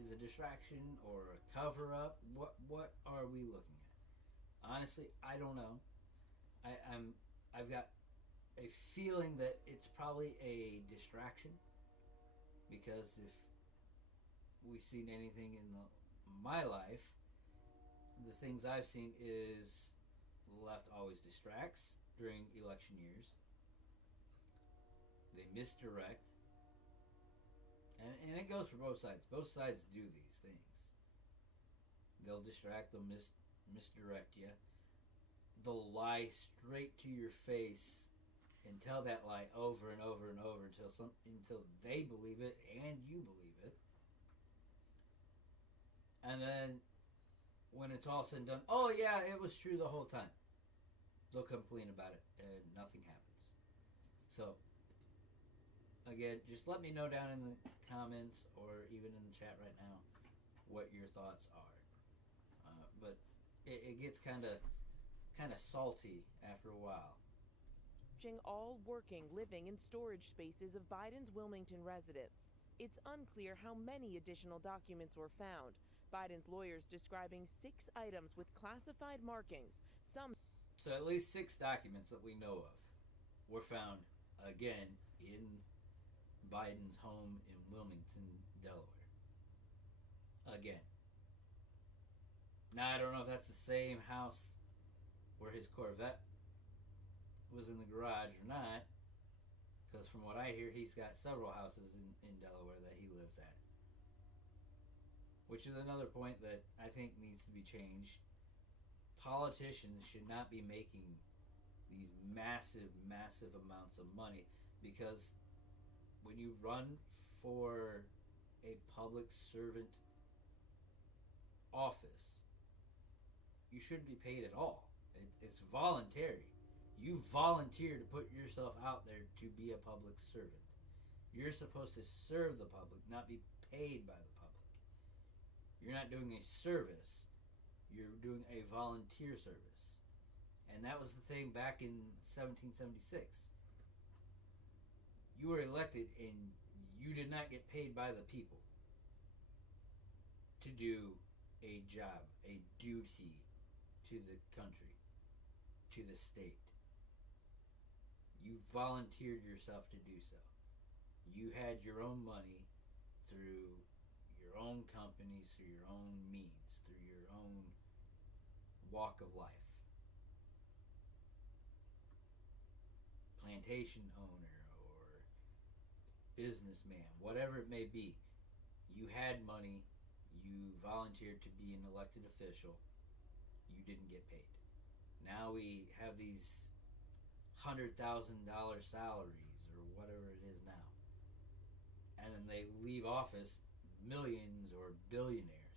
is a distraction or a cover-up? What are we looking at? Honestly, I don't know. I've got a feeling that it's probably a distraction, because if we've seen anything in my life, the things I've seen is the left always distracts during election years. They misdirect. And it goes for both sides. Both sides do these things. They'll distract, they'll misdirect you. They'll lie straight to your face and tell that lie over and over and over until they believe it and you believe it. And then when it's all said and done, oh yeah, it was true the whole time. They'll come clean about it and nothing happens. So, again, just let me know down in the comments or even in the chat right now what your thoughts are. But it gets kind of salty after a while. All working, living in storage spaces of Biden's Wilmington residence. It's unclear how many additional documents were found. Biden's lawyers describing 6 items with classified markings. So at least 6 documents that we know of were found, again, in Biden's home in Wilmington, Delaware. Again. Now, I don't know if that's the same house where his Corvette was in the garage or not, because from what I hear, he's got several houses in Delaware that he lives at. Which is another point that I think needs to be changed. Politicians should not be making these massive, massive amounts of money, because when you run for a public servant office, you shouldn't be paid at all. It's voluntary. You volunteer to put yourself out there to be a public servant. You're supposed to serve the public, not be paid by the public. You're not doing a service. You're doing a volunteer service. And that was the thing back in 1776. You were elected and you did not get paid by the people to do a job, a duty to the country, to the state. You volunteered yourself to do so. You had your own money through your own companies, through your own means, through your own walk of life. Plantation owner or businessman, whatever it may be, you had money, you volunteered to be an elected official, you didn't get paid. Now we have these $100,000 salaries or whatever it is now, and then they leave office millions or billionaires.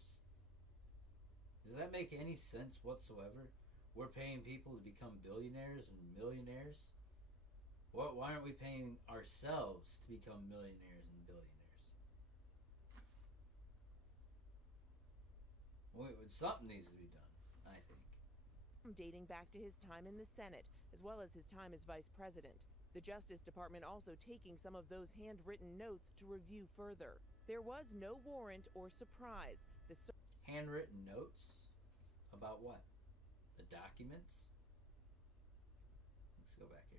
Does that make any sense whatsoever? We're paying people to become billionaires and millionaires. Why aren't we paying ourselves to become millionaires and billionaires? Something needs to be done, I think. Dating back to his time in the Senate, as well as his time as vice president. The Justice Department also taking some of those handwritten notes to review further. There was no warrant or surprise. Handwritten notes? About what? The documents? Let's go back here.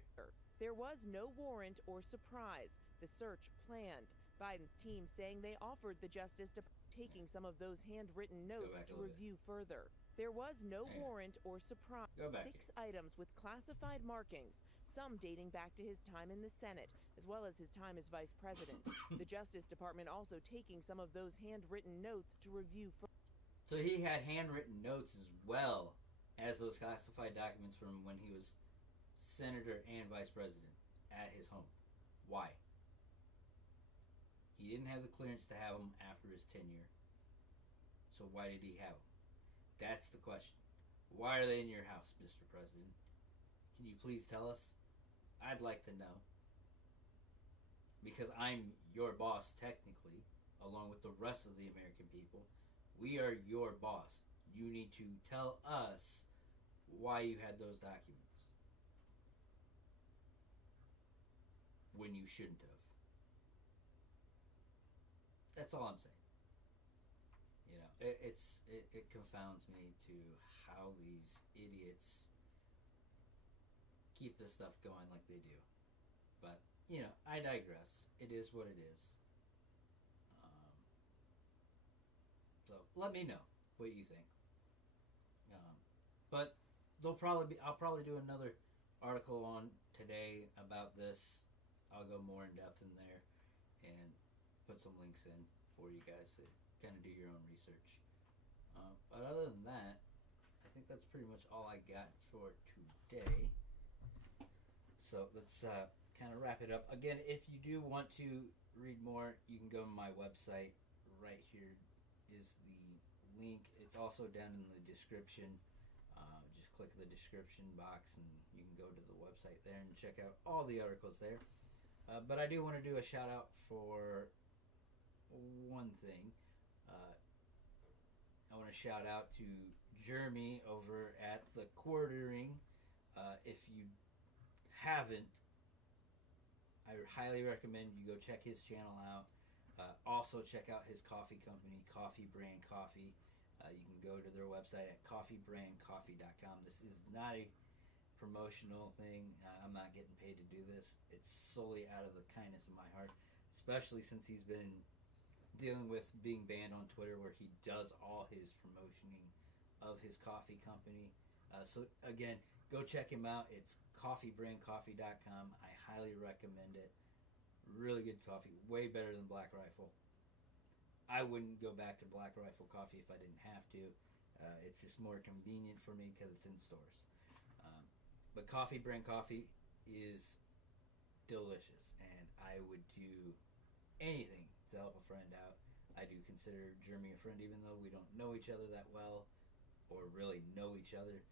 There was no warrant or surprise. The search planned. Biden's team saying they offered the Justice Department taking some of those handwritten notes to review further. There was no warrant or surprise. 6 items with classified markings, some dating back to his time in the Senate, as well as his time as vice president. The Justice Department also taking some of those handwritten notes to review further. So he had handwritten notes as well as those classified documents from when he was senator and vice president at his home. Why? He didn't have the clearance to have them after his tenure. So why did he have them? That's the question. Why are they in your house, Mr. President? Can you please tell us? I'd like to know. Because I'm your boss technically, along with the rest of the American people. We are your boss. You need to tell us why you had those documents when you shouldn't have. That's all I'm saying. You know, it confounds me to how these idiots keep this stuff going like they do. But, you know, I digress. It is what it is. So let me know what you think. But I'll probably do another article on today about this. I'll go more in depth in there and put some links in for you guys to kind of do your own research. But other than that, I think that's pretty much all I got for today. So let's kind of wrap it up. Again, if you do want to read more, you can go to my website. Right here is the link. It's also down in the description. Just click the description box and you can go to the website there and check out all the articles there. But I do want to do a shout out for one thing. I want to shout out to Jeremy over at the Quartering. If you haven't, I highly recommend you go check his channel out. Also check out his coffee company, Coffee Brand Coffee. You can go to their website at coffeebrandcoffee.com. This is not a promotional thing. I'm not getting paid to do this. It's solely out of the kindness of my heart, especially since he's been dealing with being banned on Twitter, where he does all his promotioning of his coffee company. So again, go check him out. It's coffeebrandcoffee.com. I highly recommend it. Really good coffee, way better than Black Rifle. I wouldn't go back to Black Rifle coffee if I didn't have to. It's just more convenient for me because it's in stores. But Coffee Brand Coffee is delicious, and I would do anything to help a friend out. I do consider Jeremy a friend, even though we don't know each other that well, or really know each other.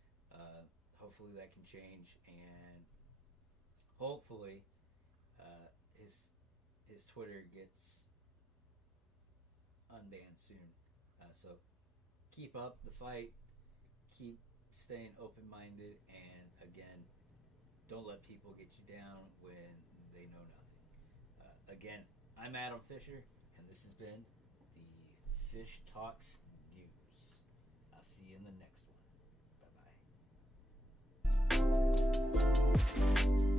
hopefully that can change, and hopefully his Twitter gets unbanned soon. So keep up the fight, keep staying open-minded, and again, don't let people get you down when they know nothing. Again, I'm Adam Fisher, and this has been the FishTalks News. I'll see you in the next one. Bye-bye.